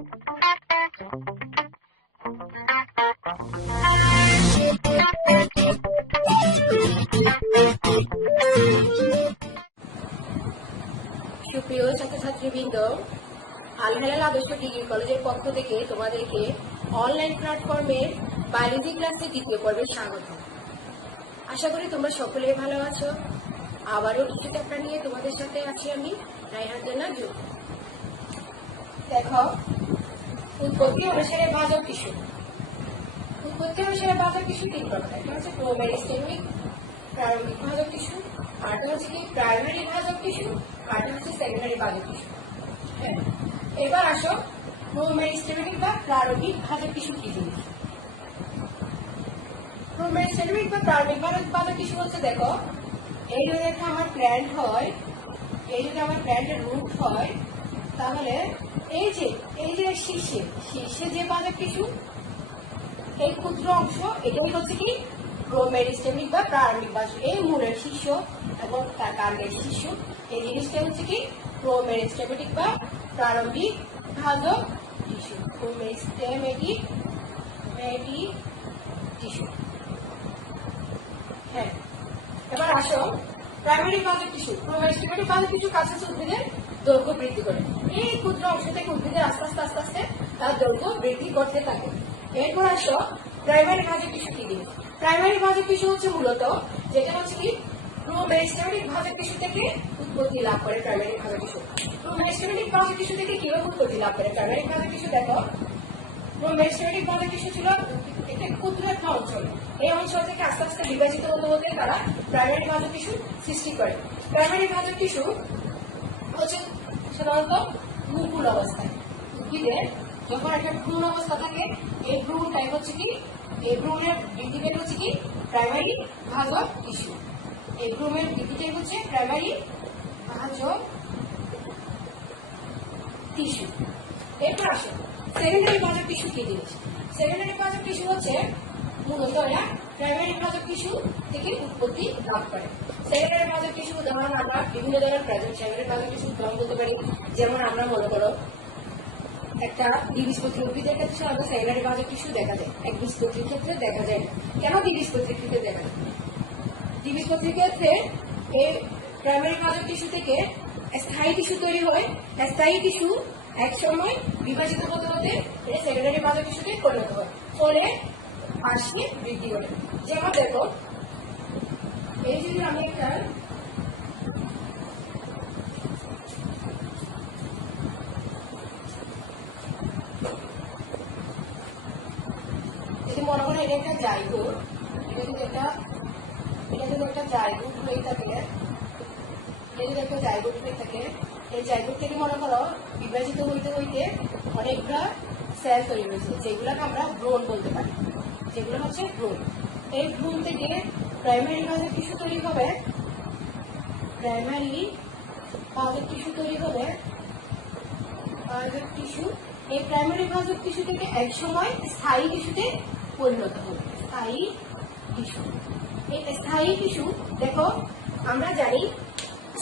সুপ্রিয় ছাত্রছাত্রীবৃন্দ, আল হেলাল আদর্শ ডিগ্রি কলেজের পক্ষ থেকে তোমাদেরকে অনলাইন প্ল্যাটফর্মের বায়োলজি ক্লাসের দ্বিতীয় পর্বে স্বাগত। আশা করি তোমরা সকলেই ভালো আছো। আবারও একটি চ্যাপ্টার নিয়ে তোমাদের সাথে আছি আমি, রাইহান জান্নাত জুই। দেখো, উৎপত্তি অনুসারে ভাজক টিস্যু। উৎপত্তি অনুসারে ভাজক টিস্যু তিন প্রকার। একটা হচ্ছে প্রোমেরিস্টেমিক প্রারম্ভিক ভাজক টিস্যু, আরটা হচ্ছে কি প্রাইমারি ভাজক টিস্যু, আরটা হচ্ছে সেকেন্ডারি ভাজক টিস্যু। হ্যাঁ, এবার আসো প্রোমেরিস্টেমিক বা প্রারম্ভিক ভাজক টিস্যু কি জিনিস। প্রোমেরিস্টেমিক বা প্রারম্ভিক ভাজক টিস্যু হচ্ছে, দেখো, এই যদি একটা আমার প্ল্যান্ট হয়, এই যদি আমার প্ল্যান্টের রুট হয়, তাহলে এই যে শীর্ষে যে ভাজক টিস্যু, এই ক্ষুদ্র অংশ, এটাই হচ্ছে কি প্রোমেরিস্টেমিক বা প্রারম্ভিক ভাজক। এই মূলের শীর্ষ এবং তার কাণ্ডের শীর্ষ, এই জিনিসটা হচ্ছে কি প্রোমেরিস্টেমিক বা প্রারম্ভিক ভাজক টিস্যু। প্রোমেরিস্টেমিক টিস্যু। হ্যাঁ, এবার আসো প্রাইমারি ভাজক টিস্যু। প্রোমেরিস্টেমিক ভাজক টিস্যু কাজ হচ্ছে উদ্ভিদের দৈর্ঘ্য বৃদ্ধি করে। এই ক্ষুদ্র অংশ থেকে উদ্ভিদের আস্তে আস্তে তার দৈর্ঘ্য বৃদ্ধি করতে থাকে। এরপর আসো প্রাইমারি ভাজক টিস্যু কি জিনিস। প্রাইমারি ভাজক টিস্যু হচ্ছে মূলত যেটা হচ্ছে কি প্রোমেরিস্টেমিক ভাজক টিস্যু থেকে উৎপত্তি লাভ করে। প্রাইমারি ভাজক টিস্যু প্রোমেরিস্টেমিক ভাজক টিস্যু থেকে কিভাবে উৎপত্তি লাভ করে। প্রাইমারি ভাজক টিস্যু, দেখো, প্রোমেরিস্টেমিক ভাজক টিস্যু ছিল একটা ক্ষুদ্র একটা অঞ্চল। এই অঞ্চল থেকে আস্তে আস্তে বিভাজিত হতে তারা প্রাইমারি ভাজক টিস্যু সৃষ্টি করে। প্রাইমারি ভাজক টিস্যু হচ্ছে সাধারণত মুকুল অবস্থায়। উদ্ভিদের যখন একটা ভ্রূণ অবস্থা থাকে, এই ভ্রূণটাই হচ্ছে কি, এই ভ্রূণের বৃদ্ধিটাই হচ্ছে কি প্রাইমারি ভাজক টিস্যু। এই ভ্রূণের বৃদ্ধিটাই হচ্ছে প্রাইমারি ভাজক টিস্যু। এরপর আসো সেকেন্ডারি ভাজক টিস্যু কি জিনিস। সেকেন্ডারি ভাজক টিস্যু হচ্ছে মূলত এরা প্রাইমারি ভাজক টিস্যু থেকে উৎপত্তি লাভ করে। সেকেন্ডারি ভাজক টিস্যু উদাহরণ আমরা বিভিন্ন ধরনের প্রেজেন্ট সেকেন্ডারি ভাজক টিস্যু উদাহরণ বলতে পারি। যেমন আমরা মনে করো একটা দ্বিবীজপত্রী উদ্ভিদের ক্ষেত্রে আমাদের সেকেন্ডারি ভাজক টিস্যু দেখা যায়, একবীজপত্রীর ক্ষেত্রে দেখা যায় না। কেন দ্বিবীজপত্রীর ক্ষেত্রে দেখা যায়? দ্বিবীজপত্রীর ক্ষেত্রে এই প্রাইমারি ভাজক টিস্যু থেকে স্থায়ী টিস্যু তৈরি হয়। স্থায়ী টিস্যু এক সময় বিভাজিত হতে হতে এটা সেকেন্ডারি ভাজক টিস্যুতে পরিণত হয়, ফলে পাশে বৃদ্ধি করে। যেমন দেখো, এই যদি আমি একটা মনে করো এটা একটা জাইগোট, এটা যদি একটা জাইগোট হয়ে থাকে, এই জাইগোট থেকে মনে করো বিভাজিত হইতে হইতে অনেকগুলা সেল তৈরি হয়েছে, যেগুলোকে আমরা ভ্রূণ বলতে পারি। যেগুলো হচ্ছে ভ্রূণ। এই ভ্রূণ থেকে প্রাইমারি ভাজক টিস্যু তৈরি হবে। প্রাইমারি ভাজক টিস্যু তৈরি হবে। ভাজক টিস্যু, এই প্রাইমারি ভাজক টিস্যু থেকে এক সময় স্থায়ী টিস্যুতে পরিণত হবে। স্থায়ী টিস্যু। এই স্থায়ী টিস্যু, দেখো, আমরা জানি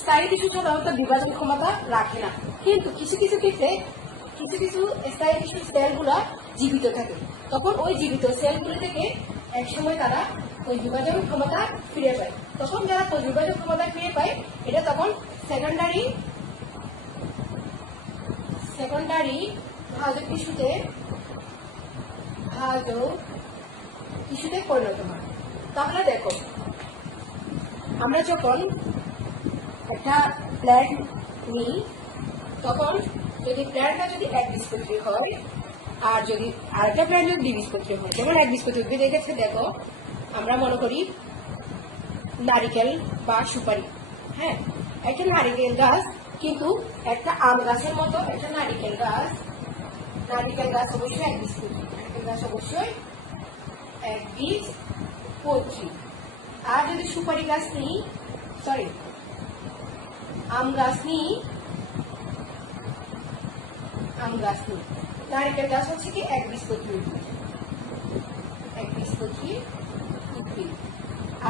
স্থায়ী টিস্যু সাধারণত বিভাজন ক্ষমতা রাখে না, কিন্তু কিছু কিছু ক্ষেত্রে কিছু স্থায়ী টিস্যু সেলগুলা জীবিত থাকে। তখন ওই জীবিত সেলগুলি থেকে এক সময় তারা ওই বিভাজন ক্ষমতা ফিরে পায়। তখন যারা ওই বিভাজন ক্ষমতা ফিরে পায়, এটা তখন সেকেন্ডারি ভাজক টিস্যুতে পরিণত হয়। তাহলে দেখো, আমরা যখন একটা প্ল্যান্ট নিই, তখন যদি প্ল্যান্টটা যদি একবীজপত্রী হয়, আর যদি আরেকটা প্ল্যান্ট যদি দ্বিবীজপত্রী হয়, যেমন একবীজপত্রী উদ্ভিদের ক্ষেত্রে দেখো আমরা মনে করি নারিকেল বা সুপারি। হ্যাঁ, একটা নারিকেল গাছ কিন্তু একটা আম গাছের মতো একটা নারিকেল গাছ অবশ্যই একবীজপত্রী। নারিকেল গাছ অবশ্যই একবীজপত্রী। আর যদি সুপারি গাছ নিই, আম গাছ নিই, নারিকেল গাছ হচ্ছে কি একবীজপত্রী উদ্ভিদ।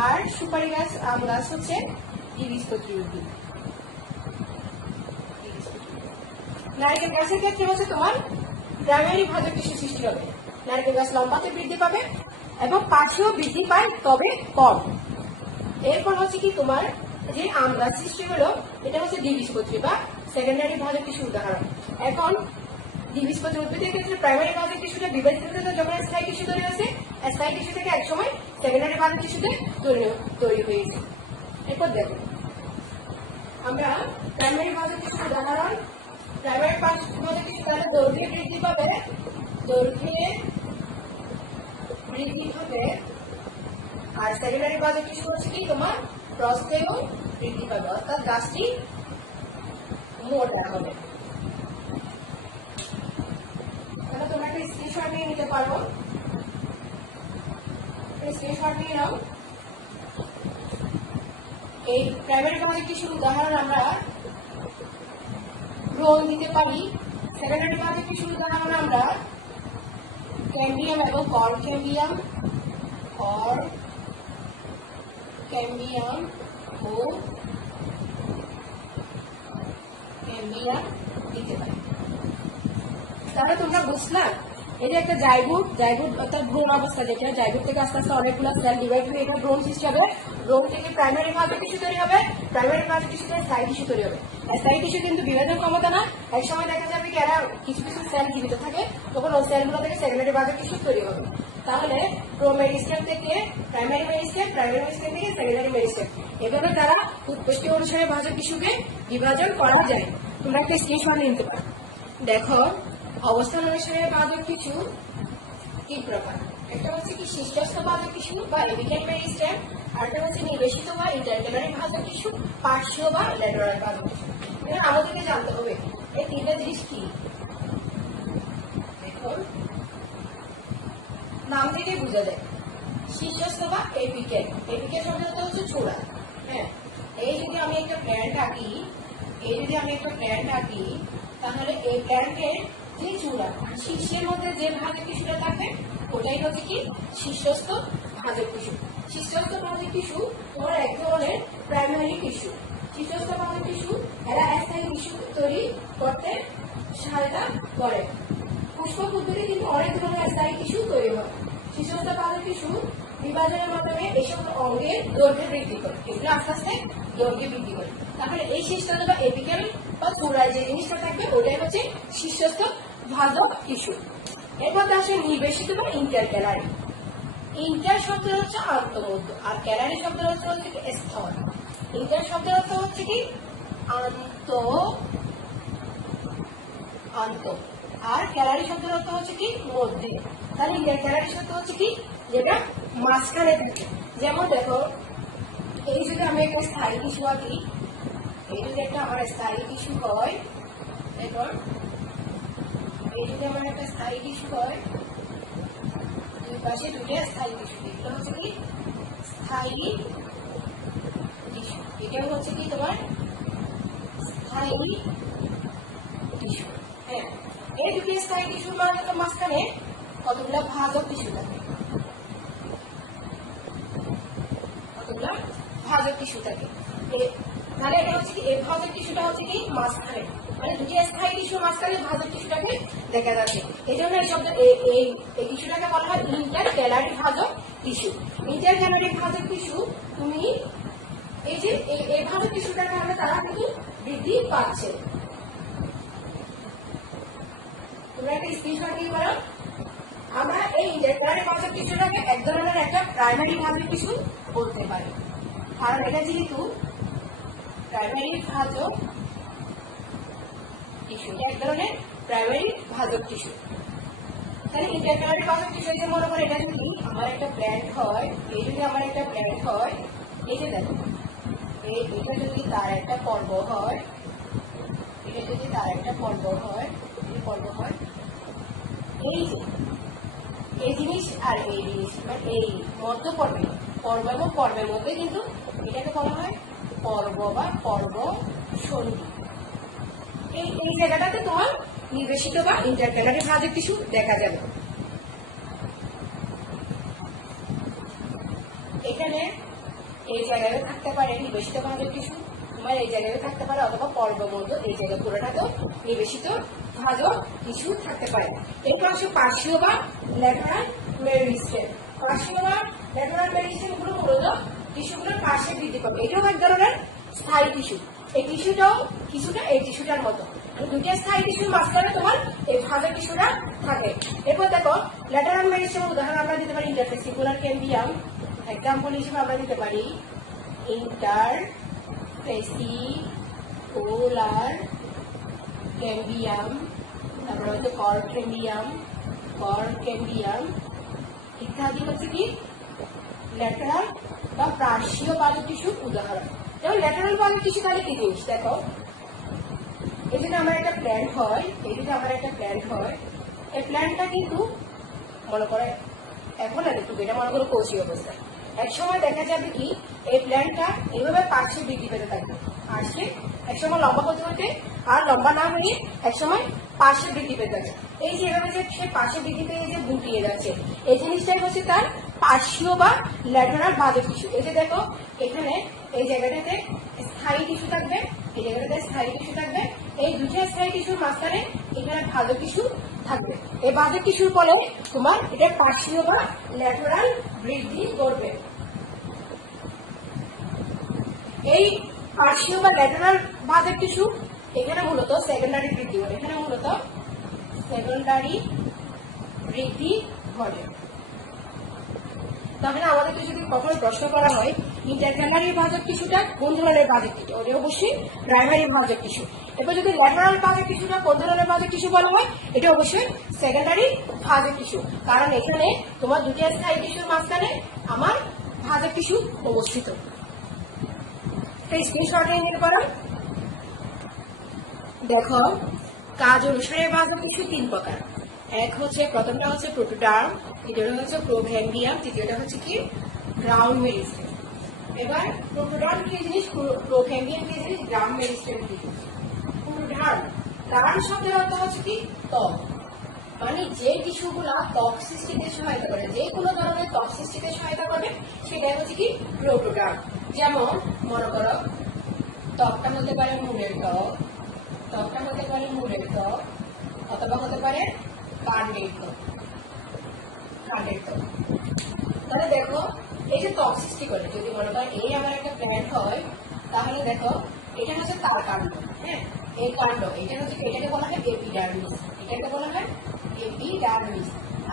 আর সুপারি গাছ, আম গাছ হচ্ছে দ্বিবীজপত্রী উদ্ভিদ। নারিকেল গাছের ক্ষেত্রে হচ্ছে তোমার প্রাইমারি ভাজক টিস্যু সৃষ্টি হবে। নারকেল গাছ লম্বাতে বৃদ্ধি পাবে এবং পাশেও বৃদ্ধি পায়, তবে কম। এরপর হচ্ছে কি তোমার যে আম গাছ সৃষ্টি হলো, এটা হচ্ছে দ্বিবীজপত্রী বা সেকেন্ডারি ভাজক টিস্যু উদাহরণ। এখন দ্বিবীজপত্রী উদ্ভিদের ক্ষেত্রে প্রাইমারি ভাজক টিস্যুটা বিভাজিত হতে যখন স্থায়ী টিস্যু তৈরি হয়েছে, স্থায়ী টিস্যু থেকে একসময় সেকেন্ডারি ভাজক টিস্যুতে তৈরি হয়েছে। এরপর দেখো আমরা প্রাইমারি ভাজক টিস্যুর উদাহরণ। প্রাইমারি ভাজক টিস্যু তাহলে দৈর্ঘ্যে বৃদ্ধি পাবে, দৈর্ঘ্যে বৃদ্ধি হবে। আর সেকেন্ডারি ভাজক টিস্যু হচ্ছে কি তোমার প্রস্থেও বৃদ্ধি পাবে, অর্থাৎ গাছটি মোটা হবে। তাহলে তোমরা একটা স্ক্রিনশট নিয়ে নিতে পারো, স্ক্রিনশট নিয়ে নাও। এই প্রাইমারি ভাজক টিস্যুর উদাহরণ আমরা ব্রণ দিতে পারি। সেকেন্ডারি ভাজক টিস্যুর উদাহরণ আমরা ক্যাম্বিয়াম এবং কর ক্যাম্বিয়াম ও ক্যাম্বিয়াম দিতে পারি। তাহলে তোমরা বুঝলাম এই যে একটা জাইগোট অর্থাৎ ভ্রূণ অবস্থা, যেটা জাইগোট থেকে আস্তে আস্তে অনেকগুলো সেল ডিভাইড হয়ে এটা ভ্রূণ সৃষ্টি হবে। ভ্রূণ থেকে প্রাইমারি ভাজক টিস্যু তৈরি হবে, প্রাইমারি ভাজক টিস্যু থেকে স্থায়ী টিস্যু তৈরি হবে। স্থায়ী টিস্যু কিন্তু বিভাজন ক্ষমতা না, এক সময় দেখা যাবে কি এরা কিছু কিছু সেল জীবিত থাকে, তখন ওই সেলগুলো থেকে সেকেন্ডারি ভাজক টিস্যু তৈরি হবে। তাহলে প্রোমেরিস্টেম থেকে প্রাইমারি মেরিস্টেম, প্রাইমারি মেরিস্টেম থেকে সেকেন্ডারি মেরিস্টেম, এভাবে তারা উৎপত্তি অনুসারে ভাজক টিস্যুকে বিভাজন করা যায়। তোমরা একটা স্ক্রিনশট নিতে পারো। দেখো অবস্থান অনুসারে ভাজক টিস্যু তিন প্রকার। একটা হচ্ছে কি শীর্ষস্থ ভাজক টিস্যু বা এপিক্যাল মেরিস্টেম, আরেকটা হচ্ছে নিবেশিত বা ইন্টারক্যালারি ভাজক টিস্যু, পার্শ্বীয় বা ল্যাটেরাল ভাজক টিস্যু। এবার আমাদেরকে জানতে হবে এই তিনটা জিনিস কি। দেখো নাম থেকে বোঝা যায়, শীর্ষস্থ বা এপিক্যাল। এপিক্যাল শব্দটা হচ্ছে চূড়া। হ্যাঁ, এই যদি আমি একটা প্ল্যান্ট আঁকি, তাহলে এই প্ল্যান্টের যে চূড়া শীর্ষের মধ্যে যে ভাজক টিস্যুটা থাকবে ওটাই হচ্ছে কি শীর্ষস্থ ভাজক টিস্যু। শীর্ষস্থ ভাজক টিস্যু তোমার এক ধরনের প্রাইমারি টিস্যু। শীর্ষস্থ ভাজক টিস্যু এরা স্থায়ী টিস্যু তৈরি করতে সহায়তা করে। পুষ্পক উদ্ভিদে কিন্তু অনেক ধরনের স্থায়ী টিস্যু তৈরি হয়। শীর্ষস্থ ভাজক টিস্যু বিভাজনের মাধ্যমে এইসব অঙ্গের দৈর্ঘ্য বৃদ্ধি করে, এগুলো আস্তে আস্তে দৈর্ঘ্য বৃদ্ধি করে। তাহলে এই শীর্ষস্থ বা এপিক্যাল বা চূড়ায় যে জিনিসটা থাকবে ওটাই হচ্ছে শীর্ষস্থ ভাজক টিস্যু। এরপর আসে নিবেশিত বা ইন্টারক্যালারি। ইন্টার শব্দের হচ্ছে আন্তঃমধ্য, আর ক্যালারি শব্দের অর্থ হচ্ছে কি স্তর। ইন্টার শব্দের অর্থ হচ্ছে কি আন্ত, আর ক্যালারি শব্দের অর্থ হচ্ছে কি মধ্যে। তাহলে ইন্টারক্যালারি শব্দ হচ্ছে কি যেটা মাঝখানে থাকে। যেমন দেখো এই যদি আমি একটা স্থায়ী টিস্যু আঁকি, এই যদি একটা আমার স্থায়ী টিস্যু হয়, এরপর এই যদি আমার একটা স্থায়ী টিস্যু হয়, দুই পাশে দুটো স্থায়ী টিস্যু, এগুলো হচ্ছে কি স্থায়ী টিস্যু। এটাও হচ্ছে কি তোমার স্থায়ী টিস্যু। হ্যাঁ, এই দুটি স্থায়ী টিস্যুর মাঝখানে কতগুলো ভাজক টিস্যু থাকে, তাহলে এটা হচ্ছে কি এই ভাজক টিস্যুটা হচ্ছে কি মাঝখানে, মানে দুটি স্থায়ী টিস্যুর মাঝখানে ভাজক টিস্যুটাকে দেখা যাচ্ছে। এই জন্য এই শব্দ এই টিস্যুটাকে বলা হয় ইন্টারক্যালারি ভাজক টিস্যু। ইন্টারক্যালারি ভাজক টিস্যু তুমি এই যে এই ভাজক টিস্যুটার কারণে তারা কিন্তু বৃদ্ধি পাচ্ছে। তোমরা একটা স্ক্রিনশট নিয়ে করো। আমরা এই ইন্টারক্যালারি ভাজক টিস্যুটাকে এক ধরনের একটা প্রাইমারি ভাজক টিস্যু বলতে পারি, কারণ এটা যেহেতু প্রাইমারি ভাজক টিস্যু, এক ধরনের প্রাইমারি ভাজক টিস্যু। তাহলে ইন্টারক্যালারি ভাজক টিস্যু যে মনে করে এটা যদি আমার একটা প্ল্যান্ট হয়, এই যদি আমার একটা প্ল্যান্ট হয়, এই যে দেখো এটা যদি তার একটা পর্ব হয়, এটা যদি তার একটা পর্ব হয়, এই যে এই জিনিস আর এই জিনিস মানে এই মধ্য পর্ব এবং পর্বের মধ্যে কিন্তু এটাকে বলা হয় পর্ব বা পর্ব সন্ধি। এই জায়গাটাতে তোমার নিবেশিত বা ইন্টারক্যালারি ভাজক টিস্যু দেখা যাবে। এখানে এই জায়গায় থাকতে পারে নিবেশিত ভাজক টিস্যু, তোমার এই জায়গায় থাকতে পারে, অথবা পর্ব মধ্য এই জায়গায় পুরোটাতেও নিবেশিত ভাজক টিস্যু থাকতে পারে। এরপর আসে পার্শ্বীয় বা ল্যাটেরাল মেরিস্টেম। পার্শ্বীয় বা ল্যাটেরাল মেরিস্টেম গুলো মূলত টিস্যুগুলোর পাশে বৃদ্ধি পাবে। এটাও এক ধরনের স্থায়ী টিস্যু। এই টিস্যুটাও কিছুটা এই টিস্যুটার মতো, দুইটা স্থায়ী টিস্যুর মাঝখানে তোমার এই ভাজক টিস্যুটা থাকে। এরপর দেখো ল্যাটেরাল মেরিস্টেমের উদাহরণ আমরা দিতে পারি ইন্টারফেসিকুলার ক্যাম্বিয়াম, এক্সাম্পল হিসেবে আমরা দিতে পারি ইন্টারফেসিকুলার ক্যাম্বিয়াম, তারপরে হচ্ছে কর ক্যাম্বিয়াম ইত্যাদি হচ্ছে কি ল্যাটেরাল বা পার্শ্বীয় ভাজক টিস্যুর উদাহরণ। যেমন ল্যাটেরাল ভাজক টিস্যু তাহলে কি জিনিস দেখো, এই যদি আমার একটা প্ল্যান্ট হয়, এই প্ল্যান্টটা কিন্তু মনে করে এখন আর একটু এটা মনে করো কৌশি অবস্থায়, এক সময় দেখা যাবে কি এই প্ল্যান্টটা এইভাবে পার্শ্বে বৃদ্ধি পেতে থাকবে, পার্শ্বে একসময় লম্বা করতে করতে আর লম্বা না হয়ে একসময় পার্শ্বে বৃদ্ধি পেতে থাকবে। এই যে এভাবে যে সে পার্শ্বে বৃদ্ধি পেয়ে যে গুটিয়ে যাচ্ছে, এই জিনিসটাই হচ্ছে তার পার্শ্বীয় বা ল্যাটেরাল ভাজক টিস্যু। এই যে দেখো এখানে এই জায়গাটাতে স্থায়ী টিস্যু থাকবে, এই জায়গাটাতে স্থায়ী টিস্যু থাকবে, এই দুটো স্থায়ী টিস্যুর মাঝখানে এখানে ভাজক টিস্যু থাকবে। এই ভাজক টিস্যুর ফলে তোমার এটা পার্শ্বীয় বা ল্যাটেরাল বৃদ্ধি করবে। এই পার্শ্বীয় বা ল্যাটেরাল ভাজক টিস্যু এখানে মূলত সেকেন্ডারি বৃদ্ধি ঘটে, তাহলে আমাদেরকে যদি কখনো প্রশ্ন করা হয় ইন্টারক্যালারি ভাজক টিস্যুটা কোন ধরনের ভাজক টিস্যু, ওটা অবশ্যই প্রাইমারি ভাজক টিস্যু। এরপর যদি ল্যাটেরাল ভাজক টিস্যুটা কোন ধরনের ভাজক টিস্যু বলা হয়, এটা অবশ্যই সেকেন্ডারি ভাজক টিস্যু, কারণ এখানে তোমার দুটি স্থায়ী টিস্যুর মাঝখানে আমার ভাজক টিস্যু অবস্থিত। স্ক্রিনশট নিয়ে নিতে পারো। দেখো কাজ অনুসারে ভাজক টিস্যু তিন প্রকার, এক হচ্ছে প্রথমটা হচ্ছে প্রোটোডার্ম, দ্বিতীয়টা হচ্ছে প্রোভ্যান্ডিয়াম, তৃতীয়টা হচ্ছে কি গ্রাউন্ড মেরিস্টেম। এবার প্রোটোডার্ম কি জিনিস, প্রোভ্যান্ডিয়াম কি জিনিস, গ্রাউন্ড মেরিস্টেম কি জিনিস। প্রোটোডার্ম ডার্ম শব্দের অর্থ হচ্ছে কি ত্বক, মানে যে টিস্যুগুলা ত্বক সৃষ্টিতে সহায়তা করে, যে কোনো ধরনের ত্বক সৃষ্টিতে সহায়তা করে সেটাই হচ্ছে কি প্রোটোডার্ম। যেমন মনে করো ত্বকটা হতে পারে মূলের ত্বক, অথবা হতে পারে কাণ্ডের ত্বক। তাহলে দেখো এই যে ত্বক সৃষ্টি করে, যদি মনে করো এই আমার একটা প্ল্যান্ট হয়, তাহলে দেখো এটা হচ্ছে তার কাণ্ড, হ্যাঁ এই কাণ্ড, এটাকে বলা হয় এপিডার্মিস,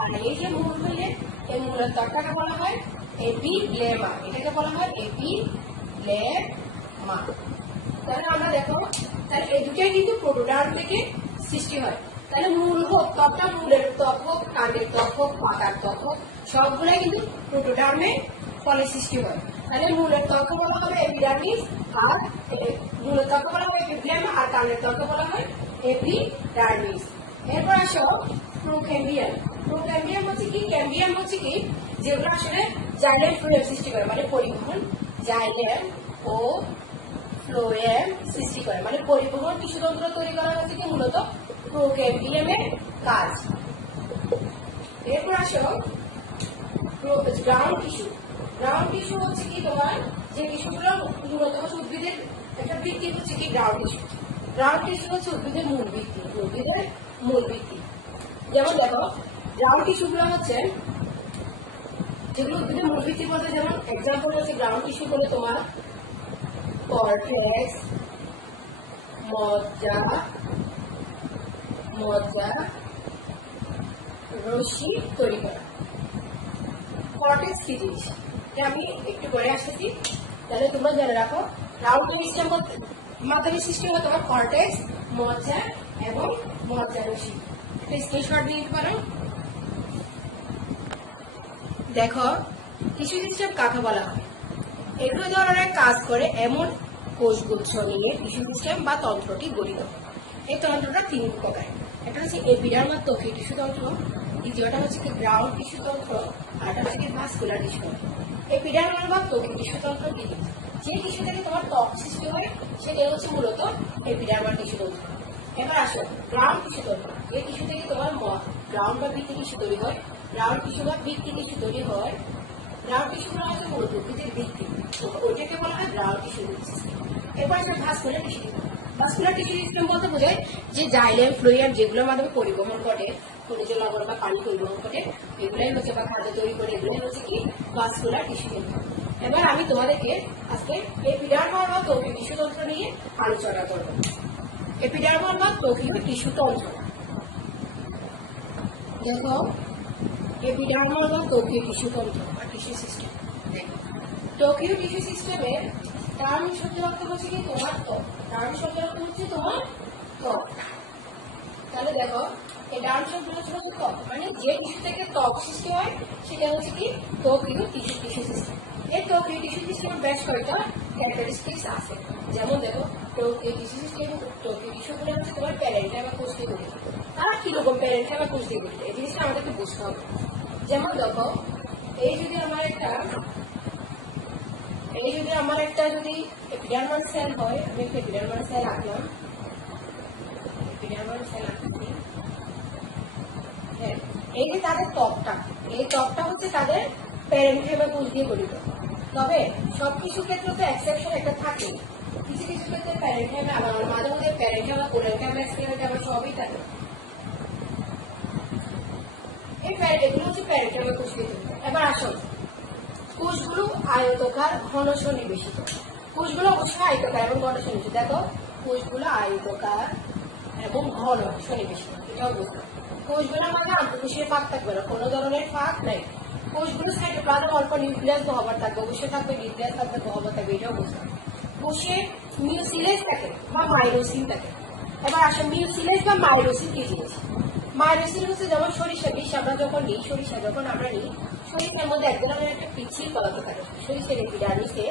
আর এই যে মূল হইলে এই মূলের ত্বকটাকে বলা হয় এপিগ্লেমা, এটাকে বলা হয় এপিগ্লেমা। তাহলে আমরা দেখো তাহলে এই দুটাই কিন্তু প্রোটোডার্ম থেকে সৃষ্টি হয়। তাহলে মূল হোক ত্বকটা, মূলের ত্বক হোক, কাণ্ডের ত্বক হোক, পাতার ত্বক হোক, সবগুলাই কিন্তু প্রোটোডার্মে ফলে সৃষ্টি হয়। তাহলে মূলের ত্বক বলা হবে এপিডার্মিস, আর মূলের ত্বক বলা হয় এপিগ্লেমা, আর কাণ্ডের ত্বক বলা হয় এপিডার্মিস। এরপর আসো প্রোক্যাম্বিয়াম। প্রোক্যাম্বিয়াম হচ্ছে কি যেগুলো আসলে জাইলেম ফ্লোয়েম সৃষ্টি করে, মানে পরিবহন, জাইলেম ও ফ্লোয়েম সৃষ্টি করে, মানে পরিবহন টিস্যুতন্ত্র তৈরি করা হচ্ছে কি মূলত প্রোক্যাম্বিয়ামের কাজ। এরপর আসো গ্রাউন্ড টিস্যু হচ্ছে কি তোমার যে টিস্যুগুলো মূলত হচ্ছে উদ্ভিদের একটা ভিত্তি হচ্ছে কি গ্রাউন্ড টিস্যু হচ্ছে উদ্ভিদের মূল ভিত্তি। যেমন দেখো গ্রাউন্ড টিস্যুগুলো হচ্ছে যেগুলো উদ্ভিদের মূল ভিত্তি বলতে, যেমন এক্সাম্পল হচ্ছে গ্রাউন্ড টিস্যু হলো তোমার কর্টেক্স, মজ্জা রশ্মি তৈরি করা। কর্টেক্স কি জিনিস আমি একটু পরে আসতেছি, তাহলে তোমরা জেনে রাখো গ্রাউন্ড মেরিস্টেম মাধ্যমে সৃষ্টি হয় তোমার কর্টেক্স, মজ্জা এবং মজ্জা রশ্মি। স্ক্রিনশট নিয়ে নিতে পারো। দেখো টিস্যু সিস্টেম কাকে বলা হয়, এগুলো ধরনের কাজ করে এমন কোষগুচ্ছ নিয়ে টিস্যু সিস্টেম বা তন্ত্রটি গঠিত। এই তন্ত্রটা তিন প্রকার, একটা হচ্ছে এপিডার্মাল ত্বকী টিস্যু তন্ত্র, দ্বিতীয়টা হচ্ছে কি গ্রাউন্ড টিস্যু তন্ত্র, আর একটা হচ্ছে কি ভাস্কুলার টিস্যু তন্ত্র। এপিডার্মাল বা ত্বকী টিস্যু তন্ত্র কি, যে টিস্যু থেকে তোমার ত্বক সৃষ্টি হয় সেটাই হচ্ছে মূলত এপিডার্মাল টিস্যু তন্ত্র। এবার আসো গ্রাউন্ড টিস্যু তন্ত্র, এই টিস্যু থেকে তোমার গ্রাউন্ড বা ভিত্তি টিস্যু তৈরি হয়, গ্রাউন্ড টিস্যু বা ভিত্তি টিস্যু তৈরি হয়। গ্রাউন্ড টিস্যুগুলো হচ্ছে মূলত উদ্ভিদের ভিত্তি, ওইটাকে বলা হয় গ্রাউন্ড টিস্যু সিস্টেম। এরপর আসলে ভাস্কুলার টিস্যু বা ভাস্কুলার টিস্যু সিস্টেম বলতে বোঝায় যে জাইলেম ফ্লুইড যেগুলোর মাধ্যমে পরিবহন ঘটে, খনিজ লবণ বা পানি পরিবহন ঘটে, এগুলাই হচ্ছে বা খাদ্য তৈরি করে, এগুলাই হচ্ছে কি ভাস্কুলার টিস্যু সিস্টেম। এবার আমি তোমাদেরকে আজকে এপিডার্মাল বা ত্বকীয় টিস্যু তন্ত্র নিয়ে আলোচনা করবো। এপিডার্মাল বা ত্বকীয় টিস্যু তন্ত্র, দেখো এপিডার্মাল বা ত্বকীয় টিস্যু তন্ত্র বা টিস্যু সিস্টেম। ত্বকীয় টিস্যু সিস্টেমের টার্ম শব্দের অর্থ হচ্ছে কি তোমার ত্বক, টার্ম শব্দের অর্থ হচ্ছে তোমার ত্বক। তাহলে দেখো এই টার্ম শব্দের অর্থ হচ্ছে ত্বক, মানে যে টিস্যু থেকে ত্বক সৃষ্টি হয় সেটা হচ্ছে কি ত্বকীয় টিস্যু সিস্টেম। এই ত্বকীয় টিস্যু সিস্টেমের বেশ কয়েকটা ক্যারেক্টারিস্টিক্স আছে। যেমন দেখো ত্বকীয় টিস্যু সিস্টেম, ত্বকীয় টিস্যুগুলো হচ্ছে তোমার প্যারেনকাইমা কোষ দিয়ে গঠিত। আর কিরকম প্যারেনকাইমা কোষ দিয়ে গঠিত এই জিনিসটা আমাদেরকে বুঝতে হবে। যেমন দেখো এই যদি আমার একটা যদি এপিডার্মাল সেল হয়, আমি একটা এপিডার্মাল সেল আঁকলাম, হ্যাঁ, এই যে তাদের ত্বকটা, এই ত্বকটা হচ্ছে তাদের প্যারেনকাইমা কোষ দিয়ে গঠিত। তবে সবকিছু ক্ষেত্রে তো এক্সেপশন একটা থাকে, কিছু কিছু ক্ষেত্রে প্যারেনকাইমা আবার মাঝে মাঝে প্যারেনকাইমা কোলেনকাইমা এক্সপেরিমেন্ট সবই থাকে। এগুলো হচ্ছে প্যারেনকাইমা কোষ দিয়ে গঠিত। এবার আসুন, কোষগুলো আয়তকার ঘন সন্নিবেশিত। কোষগুলো অবশ্যই আয়তকার এবং ঘন সন্নিবেশিত। দেখো কোষগুলো আয়তকার এবং ঘন সন্নিবেশিত, এটাও বুঝতে। কোষগুলোর মাঝে আন্তঃকোষীয় ফাঁক থাকবে না, কোনো ধরনের ফাঁক নাই। কোষগুলো সাইটোপ্লাজম অল্প নিউক্লিয়াস গহ্বর থাকবে, অবশ্যই থাকবে নিউক্লিয়াস থাকবে, গহ্বর থাকবে, এটাও বুঝতে। কোষে মিউসিলেজ থাকে বা মাইলোসিন থাকে। এবার আসে মিউসিলেজ বা মাইলোসিন কি জিনিস? মাইলোসিন হচ্ছে যেমন সরিষা বিষ আমরা যখন নিই, সরিষার মধ্যে এক ধরনের একটা পিচ্ছিল পদার্থ থাকে। সরিষার এপিডার্মিসে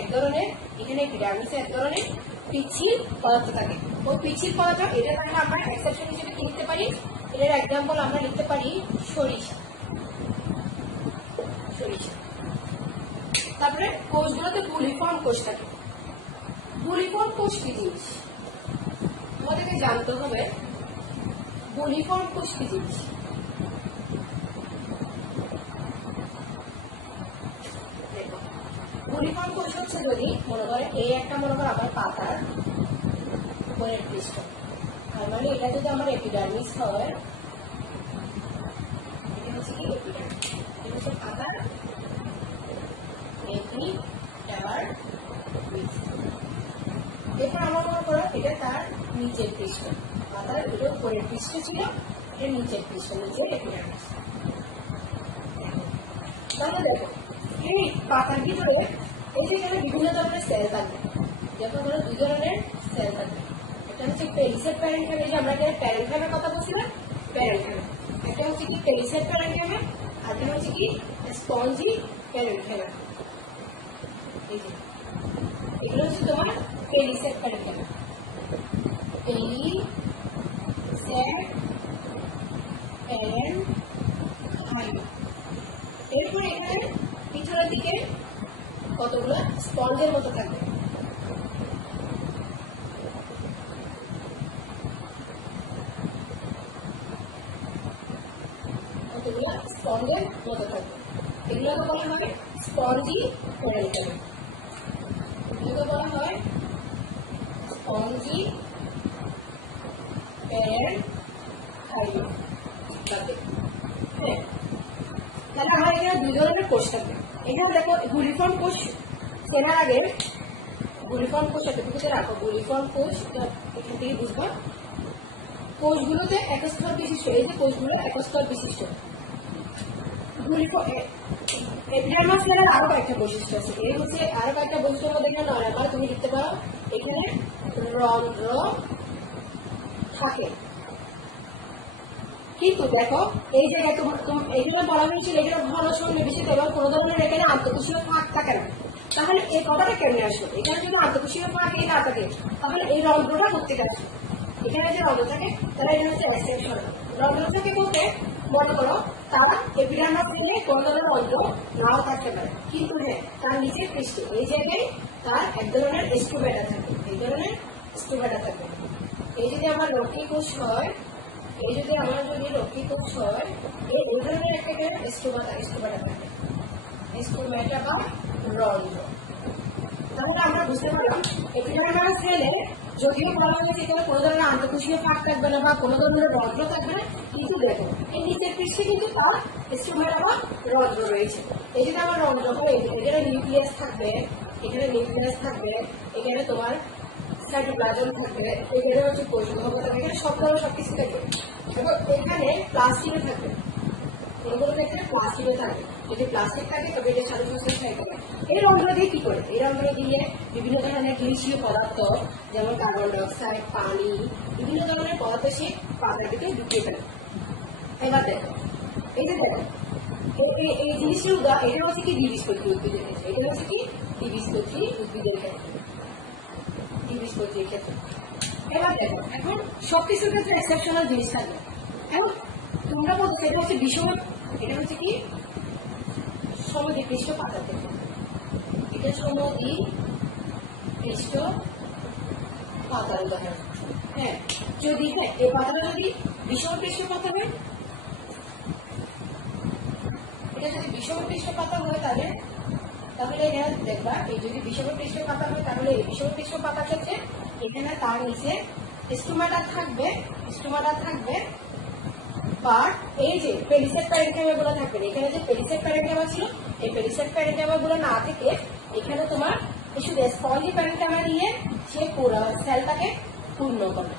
এক ধরনের, এখানে এপিডার্মিসে এক ধরনের পিচ্ছিল পদার্থ থাকে। ওই পিচ্ছিল পদার্থ এটা তাহলে আমরা এক্সেপশন হিসেবে কি লিখতে পারি? এটার এক্সাম্পল আমরা লিখতে পারি সরিষা। তারপরে কোষগুলোতে বুলিফর্ম কোষ থাকে। বুলিফর্ম কোষ কি জিনিস আমাদেরকে জানতে হবে। বুলিফর্ম কোষ কি জিনিস? বুলিফর্ম কোষ হচ্ছে যদি মনে করে এই একটা মনে করো আমার পাতার উপরের পৃষ্ঠ, তার মানে এটা যদি আমার এপিডার্মিস হয়, এটা হচ্ছে কি এপিডার্মিস, এটা হচ্ছে পাতার এপিডার্মিস। এরপর আমার মনে করো এটা তার নিচের পৃষ্ঠ, পাতার এটা উপরের পৃষ্ঠ ছিল, এটা নিচের পৃষ্ঠ, নিচের এপিডার্মিস। তাহলে দেখো এই পাতার ভিতরে এই যেখানে বিভিন্ন ধরনের সেল থাকবে, যখন ধরো দুই ধরনের সেল থাকবে। একটা হচ্ছে পেরিসেট প্যারেনকাইমা, এই যে আমরা এখানে প্যারেনকাইমার কথা বলছিলাম, প্যারেনকাইমা। একটা হচ্ছে কি পেরিসেট প্যারেনকাইমা, আর একটা হচ্ছে কি স্পঞ্জি প্যারেনকাইমা। এই যে এগুলো হচ্ছে তোমার পেরিসেট প্যারেনকাইমা, পেরিসেট প্যারেনকাইমা। এরপরে এখানে পিছনের দিকে কতগুলো স্পঞ্জের মতো থাকবে, কতগুলো স্পঞ্জের মতো থাকবে। এগুলোকে বলা হয় স্পঞ্জি প্যারেনকাইমা, এগুলোকে বলা হয় স্পঞ্জি প্যারেনকাইমা। হ্যাঁ, তাহলে আমার এখানে দুই ধরনের কোষ থাকবে। এখানে দেখো বুলিফর্ম কোষ চেনার আগে বুলিফর্ম কোষ এতটুকুতে রাখো। বুলিফর্ম কোষ এখান থেকে বুঝবো কোষগুলোতে একস্তর বিশিষ্ট, এই যে কোষগুলো একস্তর বিশিষ্ট। এপিডার্মাস সেলের আরো কয়েকটা বৈশিষ্ট্য আছে, এই হচ্ছে আরো কয়েকটা বৈশিষ্ট্যের মধ্যে এখানে নরমাল তুমি লিখতে পারো, এখানে রন্ধ্র থাকে। কিন্তু দেখো এই জায়গায় এখানে বলা হয়েছিল এখানে ঘন সন্নিবেশিত এবং কোনো ধরনের এখানে আন্তঃকোষীয় ফাঁক থাকে না। তাহলে এই কথাটা কেমনে আসলো? এখানে যদি আন্তঃকোষীয় ফাঁক না থাকে তাহলে এই রন্ধ্রটা করতে গেছে, এখানে যে রন্ধ্র থাকে তাহলে এটা হচ্ছে এক্সেপশন। রন্ধ্র থাকে বলতে মনে করো তার এপিডার্মাস সেলে কোনো ধরনের রন্ধ্র নাও থাকতে পারে, কিন্তু হ্যাঁ তার নিচের পৃষ্ঠে এই জায়গায় তার এক ধরনের স্ট্রোবেটা থাকে, এই ধরনের স্ট্রোবেটা থাকে। এই যদি আমার রক্ষী কোষ হয়, এই যদি আমার যদি রক্ষী কোষ হয়, এই ধরনের একটা স্টোমাটা থাকে, স্টোমেটা বা রন্ধ্র। তাহলে আমরা বুঝতে পারলাম এপিডার্মাল সেলে যদিও বলা হয়েছে এখানে কোনো ধরনের আন্তঃকোষীয় ফাঁক থাকবে না বা কোনো ধরনের রন্ধ্র থাকবে না, কিন্তু দেখো এই নিচের পৃষ্ঠে কিন্তু তার স্ট্রোমেটা বা রন্ধ্র রয়েছে। এই যদি আমার রন্ধ্র হয় এখানে নিউক্লিয়াস থাকবে, এখানে নিউক্লিয়াস থাকবে, এখানে তোমার সাইটোপ্লাজম থাকবে, এখানে হচ্ছে কোষগুলো থাকবে, এখানে সব ধরনের সবকিছু থাকবে এবং এখানে প্লাস্টিকও থাকবে। কোনো কোনো ক্ষেত্রে প্লাস্টিকও থাকবে, যদি প্লাস্টিক থাকে তবে এটা সাথে থাকবে। এই রন্ধ্র দিয়ে কি করে? এই রন্ধ্র দিয়ে বিভিন্ন ধরনের গ্যাসীয় পদার্থ যেমন কার্বন ডাইঅক্সাইড, পানি, বিভিন্ন ধরনের পদার্থ সে পাতার দিকে ঢুকিয়ে ফেলে। এবার দেখো এই যে দেখো এই জিনিসটা এটা হচ্ছে কি দ্বিবীজপত্রী উদ্ভিদের ক্ষেত্রে, এটা হচ্ছে কি দ্বিবীজপত্রী উদ্ভিদের ক্ষেত্রে, দ্বিবীজপত্রীর ক্ষেত্রে। এবার দেখো এখন সবকিছুর ক্ষেত্রে এক্সেপশনাল জিনিস থাকবে। এখন তোমরা বলছো এটা হচ্ছে বিষম, এটা হচ্ছে কি সমদ্বিপৃষ্ঠ পাতা থেকে, এটা সমদ্বিপৃষ্ঠ পাতার উদাহরণ। হ্যাঁ, যদি এই পাতাটা যদি বিষম পৃষ্ঠ পাতা হয়, এটা যদি বিষম পৃষ্ঠ পাতা হয় তাহলে এখানে দেখবা এই যদি বিষম পৃষ্ঠ পাতা হয় তাহলে এই বিষম পৃষ্ঠ পাতা ক্ষেত্রে এখানে তার নিচে স্টোমাটা থাকবে, স্টোমাটা থাকবে। বাট এই যে পেরিসেট প্যারেনকাইমা গুলো থাকবে, এখানে যে পেরিসেট প্যারেনকাইমা ছিল এই পেরিসেট প্যারেনকাইমা গুলো না থেকে এখানে তোমার শুধু স্পঞ্জি প্যারেনকাইমা নিয়ে সে পুরো সেলটাকে পূর্ণ করবে।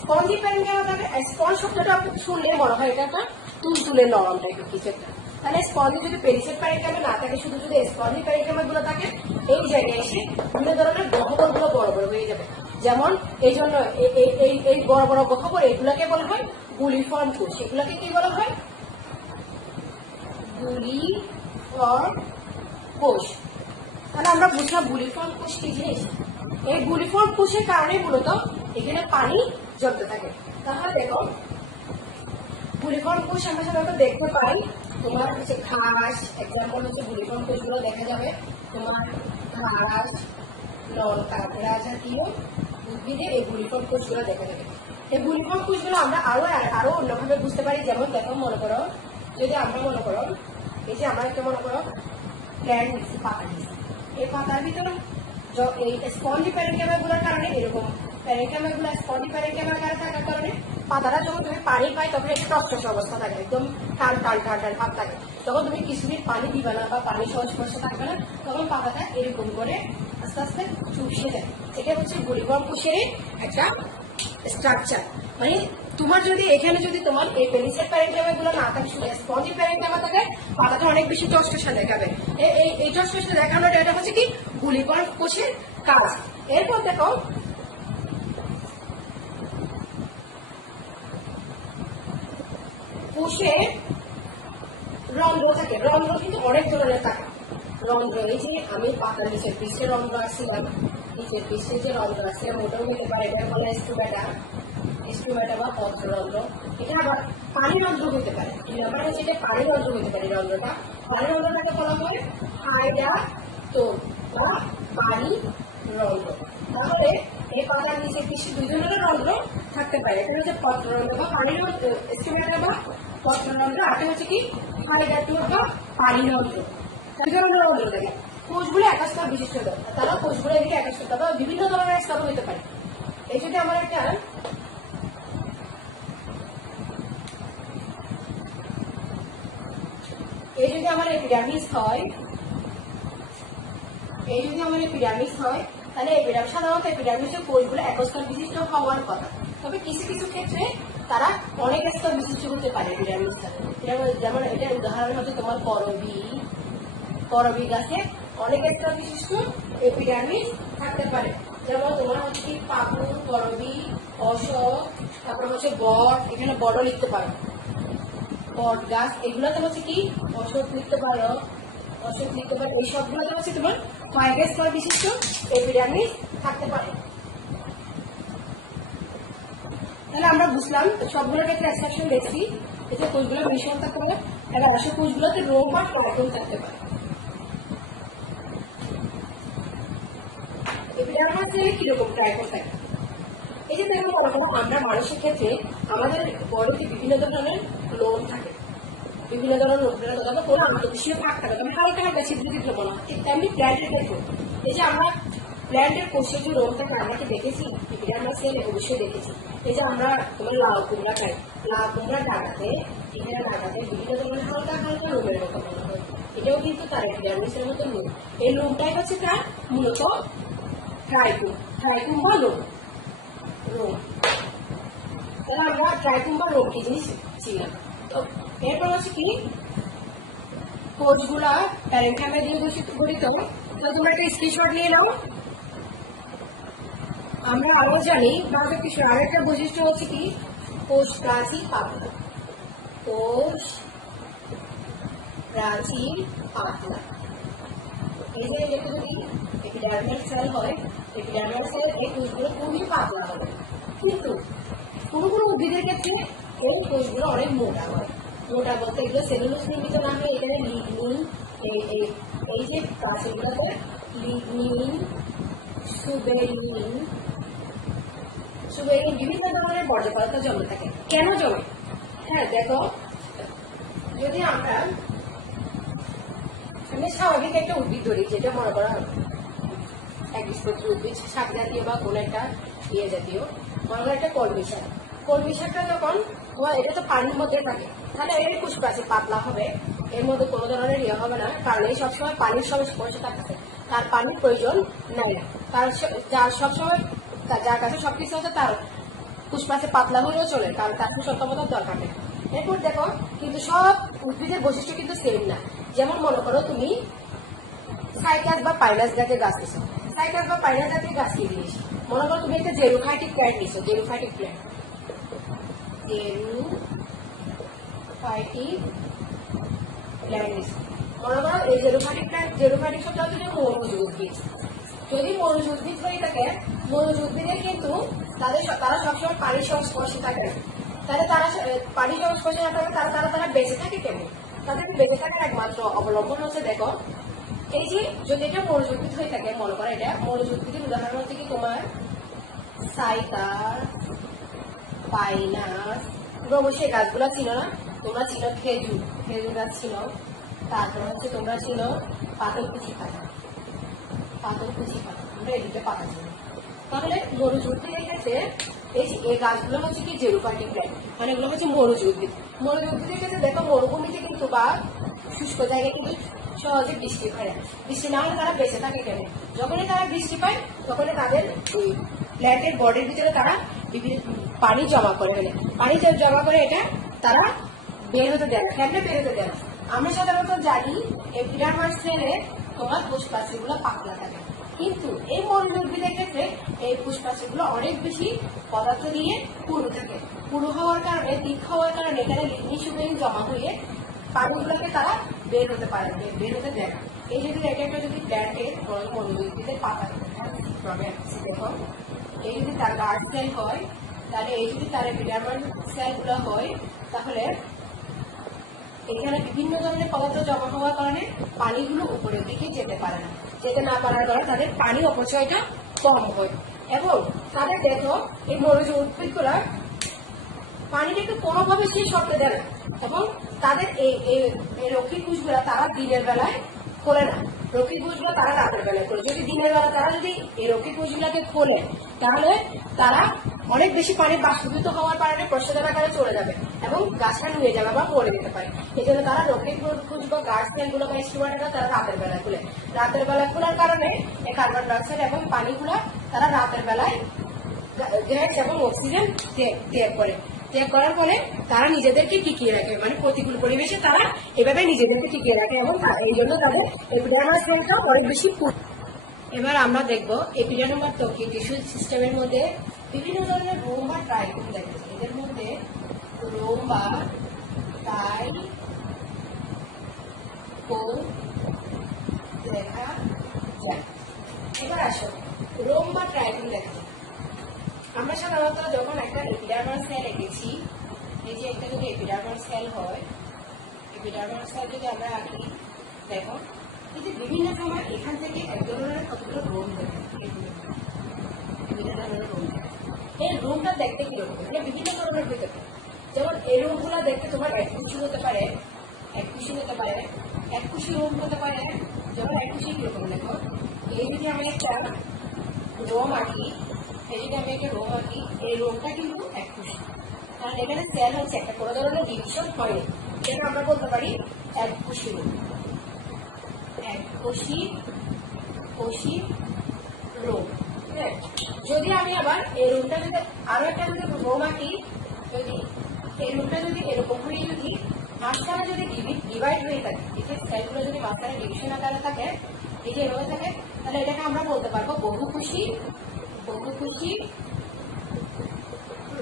স্পঞ্জি প্যারেনকাইমা থাকে, স্পঞ্জ শব্দটা শুনলে মনে হয় এটা একটা তুলতুলে নরম টাইপের কিছু একটা। তাহলে স্পঞ্জি যদি পেরিসেট প্যারেনকাইমা না থাকে, শুধু যদি স্পঞ্জি প্যারেনকাইমা গুলো থাকে, এই জায়গায় এসে বিভিন্ন ধরনের গহ্বর গুলো বড় বড় হয়ে যাবে। যেমন এই জন্য এই বড় বড় গহ্বর এগুলাকে বলা হয় বুলিফর্ম কোষ। এগুলাকে কি বলা হয়? বুলিফর্ম কোষ। তাহলে আমরা বুঝলাম বুলিফর্ম কোষ কি জিনিস। এই বুলিফর্ম কোষের কারণে মূলত এখানে পানি জমতে থাকে। তাহলে দেখো বুলিফর্ম কোষ আমরা সাধারণত দেখতে পাই তোমার হচ্ছে ঘাস, এক্সাম্পল হচ্ছে বুলিফর্ম কোষগুলো দেখা যাবে তোমার ঘাস, লঙ্কা, ঘাস জাতীয় উদ্ভিদে এই বুলিফর্ম কোষগুলো দেখা যাবে। এই বুলিফর্ম কোষগুলো আমরা আরো অন্যভাবে বুঝতে পারি। যেমন দেখো মনে করো যদি আমরা মনে করো এই যে আমরা একটা মনে করো প্ল্যান্ট নিচ্ছি, পাতা নিচ্ছি, এই পাতার ভিতর এই স্পঞ্জি প্যারেনকাইমা গুলোর কারণে এরকম প্যারেনকাইমা গুলো স্পঞ্জি প্যারেনকাইমা থাকার কারণে পাতাটা যখন তুমি পানি পাই তখন একটা টকটকে অবস্থা থাকে, একদম টান টান টান টান ভাব থাকে। যখন তুমি কিছুদিন পানি দিবে না বা পানি সংস্পর্শে থাকবে না তখন পাতাটা এরকম করে আস্তে আস্তে চুপসে যায়। এটা হচ্ছে বুলিফর্ম কোষের একটা স্ট্রাকচার। মানে তোমার যদি এখানে যদি তোমার এই পেরিসেট প্যারেনকাইমা গুলো না থাকে, শুধু স্পঞ্জি প্যারেনকাইমা থাকে, পাতাটা অনেক বেশি টসটসা দেখাবে। এই টসটসা দেখানোটা এটা হচ্ছে কি বুলিফর্ম কোষের কাজ। এরপর দেখো কোষে রন্ধ্র থাকে, রন্ধ্র কিন্তু অনেক ধরনের থাকে। রন্ধ্র এই যে আমি পাতার নিচের পৃষ্ঠে রন্ধ্র আসছিলাম, নিচের পৃষ্ঠে যে রন্ধ্র আসছিলাম ওটাও হতে পারে, এটা বলা স্টোমেটা, স্টোমেটা বা পত্ররন্ধ্র। এটা আবার পানি রন্ধ্র হতে পারে, আমার হচ্ছে এটা পানি রন্ধ্র হতে পারে। রন্ধ্রটা পানি রন্ধ্রটাকে বলা হয় হাইডাটোম বা পানি রন্ধ্র। তাহলে এই পাতার নিচের পৃষ্ঠে দুই ধরনের রন্ধ্র থাকতে পারে, এটা হচ্ছে পত্ররন্ধ্র বা পানি রন্ধ্র, স্টোমেটা বা পত্ররন্ধ্র, আর হচ্ছে কি হাইডাটোম বা পানি রন্ধ্র। রন্ধ্র থাকে কোষগুলো এক স্তর বিশিষ্ট, তারা কোষগুলো এদিকে এক স্তর, তারপর বিভিন্ন ধরনের স্তর হতে পারে। এই যদি আমার একটা এপিডার্মিস হয়, তাহলে সাধারণত এপিডার্মিসের কোষগুলো এক স্তর বিশিষ্ট হওয়ার কথা। তবে কিছু কিছু ক্ষেত্রে তারা অনেক স্তর বিশিষ্ট হতে পারে এপিডার্মিসটা। যেমন এটা উদাহরণ হচ্ছে তোমার করবি গাছে অনেক স্তর বিশিষ্ট এপিডার্মিস থাকতে পারে। যেমন তোমার হচ্ছে কি পাকুড়, করবি, অশোক, তারপর হচ্ছে বট, এখানে বড় লিখতে পারো, বট গাছ, এগুলোতে হচ্ছে কি অশোক লিখতে পারো, এই সবগুলোতে হচ্ছে তোমার কয়েক স্তর বিশিষ্ট এপিডার্মিস থাকতে পারে। তাহলে আমরা বুঝলাম সবগুলোর ক্ষেত্রে এক্সেপশন দেখছি, এতে কোষগুলো মিশ্রণ থাকতে পারে, এবার আসে কোষগুলোতে রোগ বা ট্রাইকোম থাকতে পারে। এপিডার্মাস সেলে কিরকম ট্রাইকোম থাকে? এই যে দেখো আমরা মানুষের ক্ষেত্রে আমাদের বডিতে বিভিন্ন ধরনের লোম থাকে, বিভিন্ন ধরনের রোগের কথা বা কোনো আন্তঃদেশীয় ভাগ থাকে তবে হালকা হালকা ছিদ্র ছিদ্র বলা হয়। ঠিক তেমনি প্ল্যান্টের ক্ষেত্রে এই যে আমরা প্ল্যান্টের কোষে যে রোগ থাকে আমরা কি দেখেছি, এপিডার্মাল সেল অবশ্যই দেখেছি। এই যে আমরা তোমার লাউ কুমড়া খাই, লাউ কুমড়া ডাকাতে এখানে ডাকাতে বিভিন্ন ধরনের হালকা হালকা রোগের কথা বলা হয়। এটাও কিন্তু তার এপিডার্মিসের মতো রোগ। এই রোগটাই হচ্ছে তার মূলত ট্রাইকুম বা রোগ। তাহলে আমরা ট্রাইকুম বা রোগ কি জিনিস ছিলাম। তো এরপর হচ্ছে কি কোষগুলা প্যারেনকাইমা দিয়ে গঠিত। তোমরা একটা স্ক্রিনশট নিয়ে নাও। আমরা আরো জানি বাকি কিছু আরেকটা বৈশিষ্ট্য হচ্ছে কি কোষ প্রাচীর পাতলা। কোষ প্রাচীর পাতলা। এই যে এটা যদি এপিডার্মাল সেল হয়, এপিডার্মাল সেল এই কোষগুলো খুবই পাতলা হবে, কিন্তু কোনো কোনো উদ্ভিদের ক্ষেত্রে এই কোষগুলো অনেক মোটা হয়। মোটা বলতে এগুলো সেলুলোজ নির্মিত না হয়ে এখানে লিগনিন, এই যে প্রাচীরগুলোতে লিগনিন, সুবেরিন বিভিন্ন ধরনের বর্জ্য পদার্থ জমে থাকে। কেন জমে? হ্যাঁ দেখো, যদি আমরা স্বাভাবিক একটা উদ্ভিদ ধরি, যেটা মনে করা একবীজপত্রী উদ্ভিদ, শাক জাতীয় বা কোনো একটা ইয়ে জাতীয়, মনে করা একটা কলমি শাক। কলমি শাকটা যখন এটা তো পানির মধ্যে থাকে, তাহলে এর কোষ প্রাচীর পাতলা হবে, এর মধ্যে কোনো ধরনের ইয়ে হবে না, কারণ এই সবসময় পানির সংস্পর্শে থাকতেছে, তার পানির প্রয়োজন নাই না। তার যার কাছে সবকিছু আছে তার কোষ প্রাচীর পাতলা হলেও চলে, কারণ তার সুষমতার দরকার নেই। এরপর দেখো, কিন্তু সব উদ্ভিদের বৈশিষ্ট্য কিন্তু সেম না। যেমন মনে করো তুমি সাইকাস বা পাইনাস জাতীয় গাছ নিছো, সাইকাস বা পাইনাস জাতীয় গাছ কি জিনিস? মনে করো তুমি একটা জেরোফাইটিক প্ল্যান্ট নিছো, জেরোফাইটিক প্ল্যান্ট, মনে করো এই জেরোফাইটিক শব্দ হচ্ছে মৌরুজ উদ্ভিদ। যদি মৌরুজ উদ্ভিদ হয়ে থাকে, মৌরুজ উদ্ভিদের কিন্তু তারা সবসময় পানির সংস্পর্শে থাকে না। তাহলে তারা পানির সংস্পর্শে না থাকলে তারা বেঁচে থাকে কেমন? তাদের বেঁচে থাকার একমাত্র অবলম্বন হচ্ছে, দেখো এই যে যদি এটা মৌরুজ উদ্ভিদ হয়ে থাকে, মনে করো এটা মৌরুজ উদ্ভিদের উদাহরণ হচ্ছে কি তোমার সাইকাস, পাইনাস, অবশ্যই গাছগুলো ছিল না, তোমরা ছিল খেজুর গাছ ছিল, তারপর হচ্ছে তোমরা ছিল পাথরকুচি পাতা, আমরা এদিকে পাতা ছিল। তাহলে মরুজ উদ্ভিদের ক্ষেত্রে এই গাছগুলো হচ্ছে কি জেরোফাইটিক প্ল্যান্ট, মানে এগুলো হচ্ছে মরুজ উদ্ভিদ। মরুজ উদ্ভিদের ক্ষেত্রে দেখো মরুভূমিতে কিন্তু বা শুষ্ক জায়গায় কিন্তু সহজে বৃষ্টি হয় না। বৃষ্টি না হলে তারা বেঁচে থাকে কেন? যখনই তারা বৃষ্টি পায় তখনই তাদের প্ল্যান্টের বডির ভিতরে তারা বিভিন্ন পানি জমা করে ফেলে, পানি জমা করে এটা তারা বের হতে দেয় না। কেমনে বের হতে দেয় না? আমরা সাধারণত জানি এপিডার্মাল সেলে তোমার কোষ প্রাচীরগুলো পাতলা থাকে, কিন্তু এই মরুজ উদ্ভিদের ক্ষেত্রে এই কোষ প্রাচীরগুলো অনেক বেশি পদার্থ দিয়ে পুরু থাকে। পুরু হওয়ার কারণে, দিক হওয়ার কারণে এখানে লিগনিন সুবেরিন জমা হয়ে পানিগুলোকে তারা বের হতে পারে, বের হতে দেয় না। এই যদি এটা একটা যদি প্ল্যান্টের মরুজ উদ্ভিদের পাতা দেখো, এই যদি তার গার্ড সেল হয়, তাহলে এই যদি তার এপিডার্মাল সেলগুলো হয়, তাহলে এখানে বিভিন্ন ধরনের পদার্থ জমা হওয়ার কারণে পানিগুলো উপরের দিকে যেতে পারে না, যেতে না পারার কারণে তাদের পানি অপচয়টা কম হয়। এবং তাদের দেখো এই মরুজ উদ্ভিদগুলা পানিটাকে কোনোভাবে সেই সরতে দেয় না, এবং তাদের এই রক্ষী কোষগুলা তারা দিনের বেলায় খোলে না, রক্ষী কোষগুলো তারা রাতের বেলায় খোলে। যদি দিনের বেলা তারা যদি এই রক্ষী কোষগুলাকে খোলে, তাহলে তারা অনেক বেশি পানি বাষ্পীভূত হওয়ার কারণে প্রসাধন আকারে চলে যাবে এবং গাছটা নুয়ে যাবে বা মরে যেতে পারে। এই জন্য তারা রক্ষী কোষ বা গাছ সেলগুলো বা স্টিমারটা তারা রাতের বেলায় খোলে। রাতের বেলায় খোলার কারণে এই কার্বন ডাইঅক্সাইড এবং পানিগুলা তারা রাতের বেলায় গ্যাস এবং অক্সিজেন ত্যাগ করার ফলে তারা নিজেদেরকে টিকিয়ে রাখে, মানে প্রতিকূল পরিবেশে তারা এভাবে নিজেদেরকে টিকিয়ে রাখে, এবং এই জন্য তাদের এপিডার্মাল সেলটা অনেক বেশি। এবার আমরা দেখবো এপিডার্মাল বা ত্বকীয় টিস্যু সিস্টেমের মধ্যে বিভিন্ন ধরনের রোম বা ট্রাইকোম দেখা যায়। এদের মধ্যে রোম বা ট্রাইকোম দেখা যায়। এবার আসো রোম বা ট্রাইকোম দেখা যায়। আমরা সাধারণত যখন একটা এপিডার্মাল সেল এঁকেছি, এই যে একটা যদি এপিডার্মাল সেল হয়, এপিডার্মাল সেল যদি আমরা আঁকি, দেখো এই যে বিভিন্ন সময় এখান থেকে এক ধরনের কতগুলো রোম দেখে, বিভিন্ন ধরনের রোম। এই রোমটা দেখতে কিরকম? মানে বিভিন্ন ধরনের হয়ে থাকে। যেমন এই রোমগুলো দেখতে তোমার একগুচ্ছ হতে পারে, এককুশি হতে পারে, এককুশি রোম হতে পারে। যেমন এককুশি কিরকম দেখো, এই যদি আমি একটা রোম আঁকি, এই যদি আমি একটা রোম আঁকি, এই রোমটা কিন্তু এককুশি, কারণ এখানে সেল হচ্ছে একটা, কোনো ধরনের ডিভিশন হয়নি, যেটা আমরা বলতে পারি এককুশি রোম। এককুশি কোষি রোম। হ্যাঁ, যদি আমি আবার এই রোমটা যদি আরো একটা যদি রোম আঁকি, যদি এই রোমটা যদি এরকম করে যদি মাঝখানে যদি ডিভাইড হয়ে থাকে, এই যে সেলগুলো যদি মাঝখানে ডিভিশন আকারে থাকে, এই যে এভাবে থাকে, তাহলে এটাকে আমরা বলতে পারবো বহুকোষী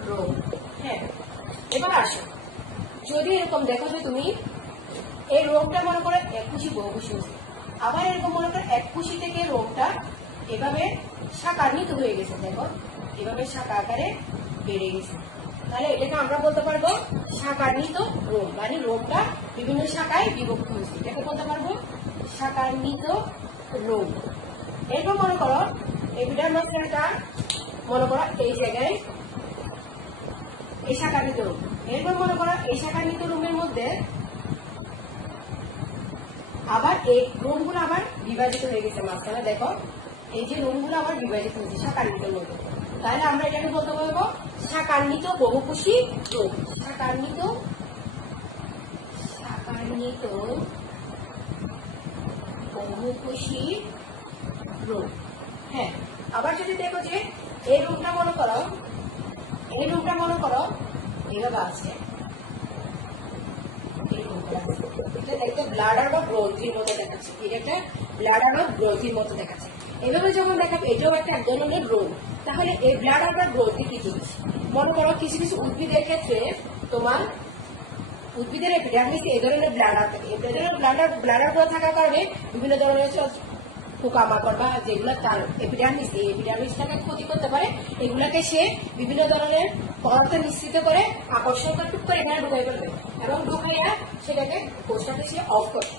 রোম। হ্যাঁ, এবার আসো, যদি এরকম দেখো যে তুমি এই রোমটা মনে করো এককুশি বহুকোষী হচ্ছে, আবার এরকম মনে করো এককুশি থেকে রোমটা এভাবে শাখান্বিত হয়ে গেছে, দেখো এভাবে শাখা আকারে বেড়ে গেছে, তাহলে এটাকে আমরা বলতে পারবো শাখান্বিত রোম, মানে রোমটা বিভিন্ন শাখায় বিভক্ত হয়েছে, এটাকে বলতে পারবো শাখান্বিত রোম। এরপর মনে করো এপিডার্মাস সেলটা মনে করো এই জায়গায় এই শাখান্বিত রোম, এরপর মনে করো এই শাখান্বিত রোমের মধ্যে আবার এই রোমগুলো আবার বিভাজিত হয়ে গেছে মাঝখানে, দেখো এই যে রোমগুলো আবার বিভাজিত হয়েছে শাখান্বিতের মধ্যে, তাহলে আমরা এটাকে বলতে পারবো শাখান্বিত বহুকোষী রোম। শাখান্বিত বহুকোষী রোম। হ্যাঁ, আবার যদি দেখো যে এই রোমটা মনে করো এইভাবে আছে, এটা দেখতে ব্লাডার বা গ্রন্থির মতো দেখাচ্ছে, এটা একটা ব্লাডার বা গ্রন্থির মতো দেখাচ্ছে, এভাবে যখন দেখাবে এটাও একটা এক ধরনের রোগ। তাহলে এই ব্লাডার বা গ্রন্থি কি জিনিস? মনে করো কিছু কিছু উদ্ভিদের ক্ষেত্রে তোমার উদ্ভিদের এপিডার্মিসে এই ধরনের ব্লাডার থাকে, এই ধরনের ব্লাডার গুলো থাকার কারণে বিভিন্ন ধরনের পোকামাকড় বা যেগুলো তার এপিডার্মিস, এই এপিডার্মিসটাকে ক্ষতি করতে পারে, এগুলাকে সে বিভিন্ন ধরনের পদার্থ মিশ্রিত করে আকর্ষণ করে টুক করে এখানে ঢুকাই ফেলবে, এবং ঢুকাইয়া সেটাকে কোষটাকে সে অফ করে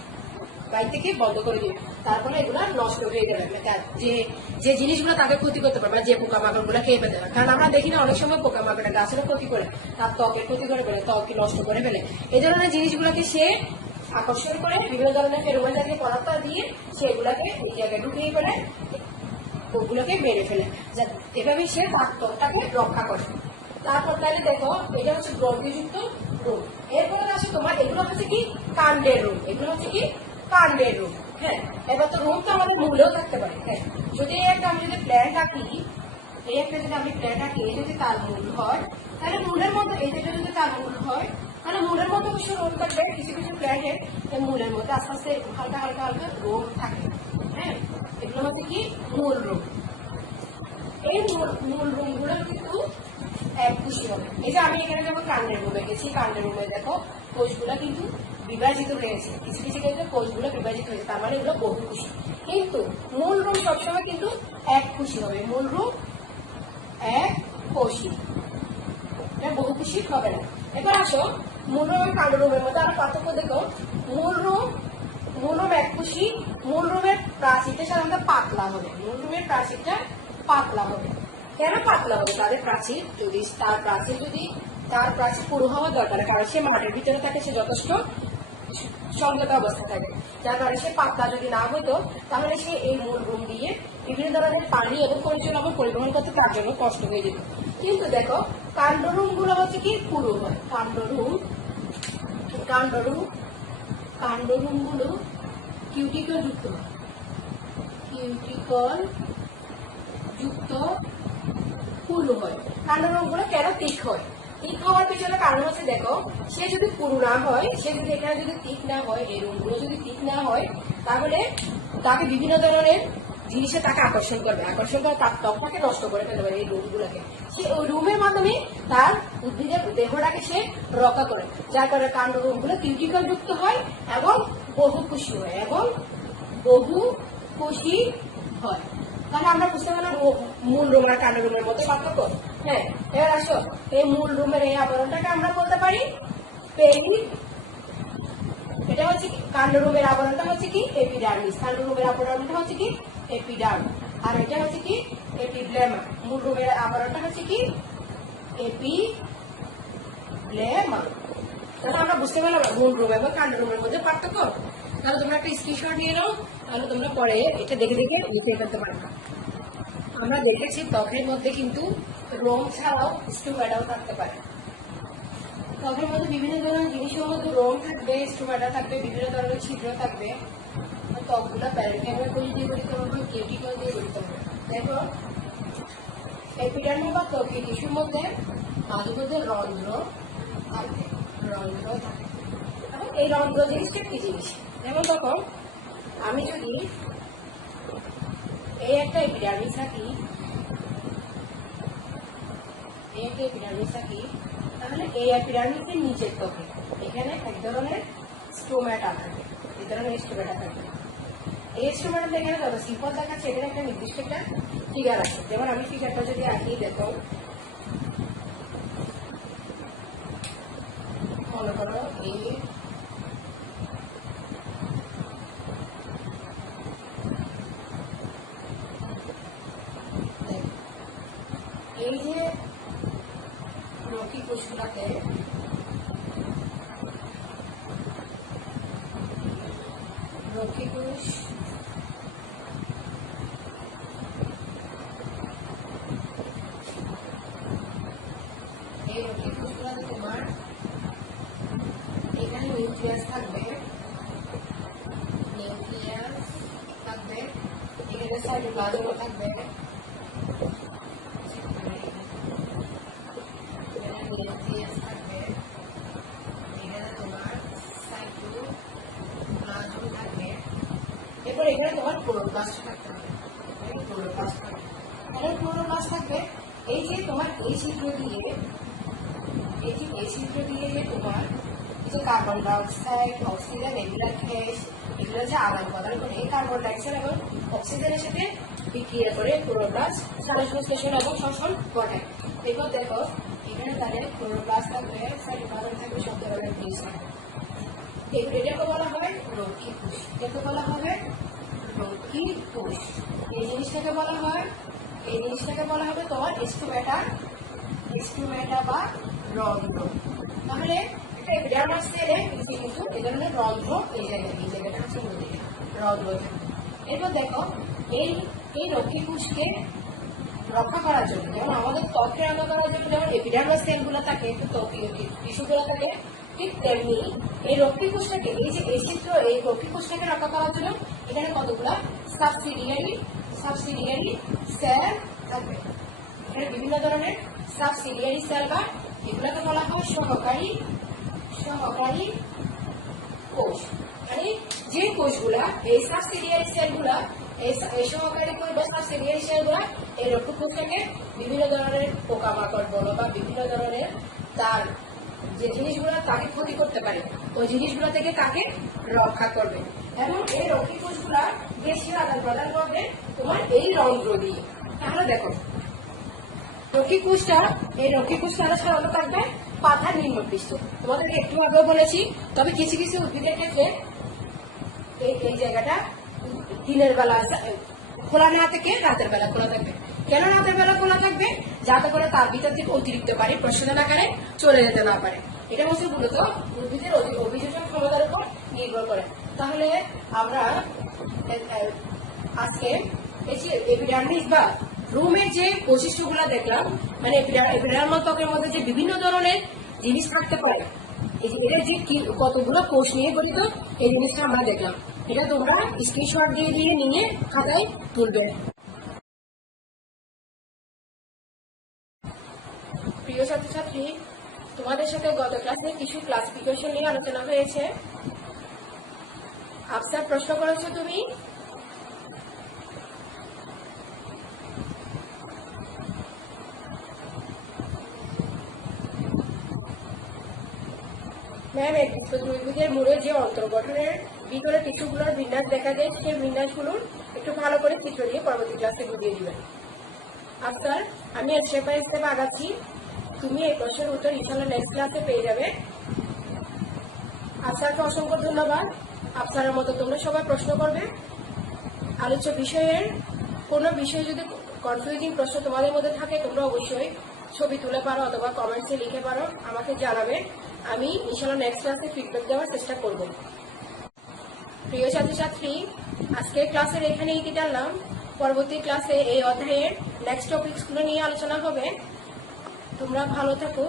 বাইর থেকে বন্ধ করে দিবে, তারপরে এগুলা নষ্ট হয়ে যাবে, যে জিনিসগুলো তাকে ক্ষতি করতে পারবে, যে পোকামাকড় গুলা খেয়ে ফেলতে পারে। কারণ আমরা দেখি না অনেক সময় পোকামাকড়টা গাছেরও ক্ষতি করে, তার ত্বকের ক্ষতি করে ফেলে, ত্বককে নষ্ট করে ফেলে, এই ধরনের জিনিসগুলোকে সে আকর্ষণ করে বিভিন্ন ধরনের ফেরোমন জাতীয় পদার্থ দিয়ে সেগুলাকে এই জায়গায় ঢুকিয়ে ফেলে, ওগুলোকে মেরে ফেলে, এভাবে সে তার ত্বকটাকে রক্ষা করে। তারপর তাহলে দেখো এটা হচ্ছে গ্রন্থিযুক্ত রোগ। এরপরে আসে তোমার এগুলো হচ্ছে কি কাণ্ডের রোগ, এগুলো হচ্ছে কি কাণ্ডের রোগ। হ্যাঁ, এবার তো রোগ তো আমাদের মূলেও থাকতে পারে। হ্যাঁ, যদি একটা আমি যদি প্ল্যান্ট আঁকি, এই একটা যদি আমি প্ল্যান্ট আঁকি, এই যদি তার মূল হয়, তাহলে মূলের মধ্যে এই যেটা যদি তার মূল হয়, তাহলে মূলের মধ্যে অবশ্য রোগ থাকবে, কিছু কিছু প্ল্যান্টের মূলের মধ্যে আস্তে আস্তে হালকা হালকা হালকা রোগ থাকে। হ্যাঁ, এগুলো হচ্ছে কি মূল রোগ। এই মূল রোগগুলো কিন্তু এককুশি হবে। এই যে আমি এখানে যখন কাণ্ডের রোগে গেছি, কাণ্ডের রোগে দেখো কোষগুলো কিন্তু বিভাজিত হয়েছে, কিছু কিছু ক্ষেত্রে কোষগুলো বিভাজিত হয়েছে, তার মানে এগুলো বহুকোষী। কিন্তু মূল রোগ সবসময় কিন্তু এককুশি হবে, মূল রোগ এককোষী, বহুকোষী হবে না। এবার আসো মূল রোগ এবং কাণ্ড রোগের মধ্যে আরো পার্থক্য দেখো। মূল রোগ এককুশি, মূল রোগের প্রাচীরটা সাধারণত পাতলা হবে, মূল রোগের প্রাচীরটা পাতলা হবে। কেন পাতলা হবে? তার প্রাচীর পুরো হওয়া দরকার, কারণ সে মাঠের ভিতরে থাকে, সে যথেষ্ট সংযত অবস্থা থাকে, যার কারণে সে পাতলা যদি না হতো তাহলে সে এই মূল রোগ দিয়ে বিভিন্ন ধরনের পানি এবং খনিজ লবণ পরিবহন করতে তার জন্য কষ্ট হয়ে যেত। কিন্তু দেখো কাণ্ডরোম গুলো হচ্ছে কি পুরো হয়, কাণ্ডরোম গুলো কিউটিকল যুক্ত পুরু হয়। কাণ্ডরোম গুলো কেন তিক হয়? তিক হওয়ার পিছনে কারণ হচ্ছে দেখো, সে যদি পুরু না হয়, সে যদি এখানে যদি তিক না হয়, এই রোমগুলো যদি তিক না হয়, তাহলে তাকে বিভিন্ন ধরনের জিনিসে তাকে আকর্ষণ করে তার ত্বকটাকে নষ্ট করে ফেলতে পারে। এই রোমগুলোকে সে ওই রুমের মাধ্যমে তার উদ্ভিদের দেহটাকে সে রক্ষা করে, যার কারণে কাণ্ডরোমগুলো কিউটিকল যুক্ত হয় এবং বহুকোষী হয়। তাহলে আমরা বুঝতে পারলাম মূল রোম আর কাণ্ড রোমের মধ্যে পার্থক্য। হ্যাঁ, এবার আসো এই মূল রোমের এই আবরণটাকে আমরা বলতে পারি এটা হচ্ছে কাণ্ড রোমের আবরণটা হচ্ছে কি এপিডার্মিস, কাণ্ড রোমের আবরণটা হচ্ছে কি এপিডার্ম, আর এটা হচ্ছে কি এপিব্লেমা। মূল রোমের আবরণটা হচ্ছে কি এপিব্লেমা। তাহলে আমরা বুঝতে পারলাম মূল রুম এবং কাণ্ড রুমের মধ্যে পার্থক্য। তাহলে তোমরা একটা স্ক্রিনশট নিয়ে নাও, তাহলে তোমরা পরে এটা দেখে দেখে লিখে ফেলতে পারবে। আমরা দেখেছি ত্বকের মধ্যে কিন্তু রোম ছাড়াও স্টুমেটাও থাকতে পারে। ত্বকের মধ্যে বিভিন্ন ধরনের জিনিসের মধ্যে রোম থাকবে, স্টুমেটা থাকবে, বিভিন্ন ধরনের ছিদ্র থাকবে। ত্বকগুলো প্যারেনকাইমাল কোষ দিয়ে গঠিত হবে, কিউটিকল দিয়ে গঠিত হবে। দেখো এপিডার্মিস বা ত্বকের টিস্যুর মধ্যে মাঝে মধ্যে রন্ধ্র থাকবে, রন্ধ্র থাকে। এখন এই রন্ধ্র জিনিসটা কি জিনিস? যেমন তখন আমি যদি এই একটা এপিডার্মিস থাকি, তাহলে এই এপিডার্মিসের নিচের ত্বকে এখানে এক ধরনের স্টোমেটা থাকে, এই ধরনের স্টোমেটা থাকে। এই স্টোমেটা এখানে যত সিম্পল দেখাচ্ছে এখানে একটা নির্দিষ্ট একটা ফিগার আছে। যেমন আমি ফিগারটা যদি আঁকি, দেখো মনে করো এই যে রকি কোষগুলাকে রকি কোষ এই রকি কোষগুলাতে তোমার এখানে নিউক্লিয়াস থাকবে, এখানে সাইটোপ্লাজম থাকবে, এরপর এখানে তোমার ক্লোরোপ্লাস্ট থাকতে হবে, ক্লোরোপ্লাস্ট থাকবে। এই যে তোমার এই ছিদ্র দিয়ে যে তোমার যে কার্বন ডাইঅক্সাইড, অক্সিজেন এগুলা গ্যাস, এগুলো যে আদান প্রদান করে কার্বন ডাইঅক্সাইড এবং অক্সিজেনের সাথে বিক্রিয়া করে ক্লোরোপ্লাস্ট সংশ্লেষণ এবং শ্বসন ঘটায়। দেখো এখানে তাদের ক্লোরোপ্লাস্ট থাকবে, সাইটোপ্লাজম থাকবে, সব ধরনের কোষ থাকবে। এটাকে বলা হয় রকি কোষ। এটাকে বলা হবে রকি কোষ। এই জিনিসটাকে বলা হবে তোমার স্টুমেটা বা রন্ধ্র। তাহলে একটা এপিডার্মাস সেলে কিন্তু এই ধরনের রন্ধ্র এই জায়গাটা হচ্ছে রন্ধ্র। এরপর দেখো এই রকি কোষকে রক্ষা করার জন্য, যেমন আমাদের ত্বককে রক্ষা করার জন্য যেমন এপিডার্মাস সেলগুলো থাকে, টিস্যুগুলো থাকে, ঠিক তেমনি এই রকি কোষটাকে এই রকি কোষটাকে রক্ষা করার জন্য এখানে কতগুলা সাবসিডিয়ারি সেল থাকবে। এখানে বিভিন্ন ধরনের সাবসিডিয়ারি সেল বা এগুলোকে বলা হয় সহকারী কোষ। মানে যে কোষগুলা এই সাবসিডিয়ারি সেলগুলা, এই সহকারী কোষ বা সাবসিডিয়ারি সেলগুলা এই রকি কোষটাকে বিভিন্ন ধরনের পোকামাকড় বলো বা বিভিন্ন ধরনের তার যে জিনিসগুলো তাকে ক্ষতি করতে পারে ওই জিনিসগুলো থেকে তাকে রক্ষা করবে। এবং এই রকি কোষগুলা গ্যাসীয় আদান প্রদান করবে তোমার এই রন্ধ্র দিয়ে। তাহলে দেখো রকি কোষটা সাধারণত থাকবে পাতার নিম্নপৃষ্ঠ। তোমাদেরকে একটু আগেও বলেছি, তবে কিছু কিছু উদ্ভিদের ক্ষেত্রে এই জায়গাটা দিনের বেলা খোলা না থেকে রাতের বেলা খোলা থাকবে। কেন রাতের বেলা খোলা থাকবে? যাতে করে তার ভিতর থেকে অতিরিক্ত পানি প্রশোধন আকারে চলে যেতে না পারে। এটা হচ্ছে মূলত উদ্ভিদের অভিযোজন ক্ষমতার উপর নির্ভর করে। তাহলে আমরা আজকে এপিডার্মিস বা রুমের যে বৈশিষ্ট্যগুলো দেখলাম, মানে এপিডার্মাল ত্বকের মধ্যে যে বিভিন্ন ধরনের জিনিস থাকতে পারে, এটা যে কতগুলো কোষ নিয়ে গঠিত এই জিনিসটা আমরা দেখলাম। এটা তোমরা স্ক্রিনশট নিয়ে খাতায় তুলবে। প্রিয় ছাত্রছাত্রী, তোমাদের সাথে গত ক্লাসে কিছু ক্লাসিফিকেশন নিয়ে আলোচনা হয়েছে। আফসার প্রশ্ন করেছো তুমি? ম্যাম, ত্রিভুজের মূলে যে অন্তর্গঠনের ভিতরে টিস্যুগুলোর বিন্যাস দেখা যায়, সেই বিন্যাসগুলোর একটু ভালো করে চিত্র দিয়ে পরবর্তী ক্লাসে বুঝিয়ে দিবেন। আফসার, আমি স্টেপ বাই স্টেপ আগাচ্ছি, তুমি এই প্রশ্নের উত্তর ইনশাআল্লাহ নেক্সট ক্লাসে পেয়ে যাবে। আফসারকে অসংখ্য ধন্যবাদ। আফসারের মতো তোমরা সবাই প্রশ্ন করবে। আলোচ্য বিষয়ের কোনো বিষয়ে যদি কনফিউজিং প্রশ্ন তোমাদের মধ্যে থাকে, তোমরা অবশ্যই ছবি তুলে পারো অথবা কমেন্টসে লিখে পারো, আমাকে জানাবে। আমি ইনশাআল্লাহ নেক্সট ক্লাসে ফিডব্যাক দেওয়ার চেষ্টা করব। প্রিয় ছাত্রছাত্রী, আজকের ক্লাসের এখানেই কি জানলাম। পরবর্তী ক্লাসে এই অধ্যায়ের নেক্সট টপিকসগুলো নিয়ে আলোচনা হবে। তোমরা ভালো থাকো,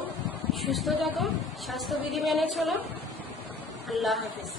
সুস্থ থাকো, স্বাস্থ্যবিধি মেনে চলো। আল্লাহ হাফিজ।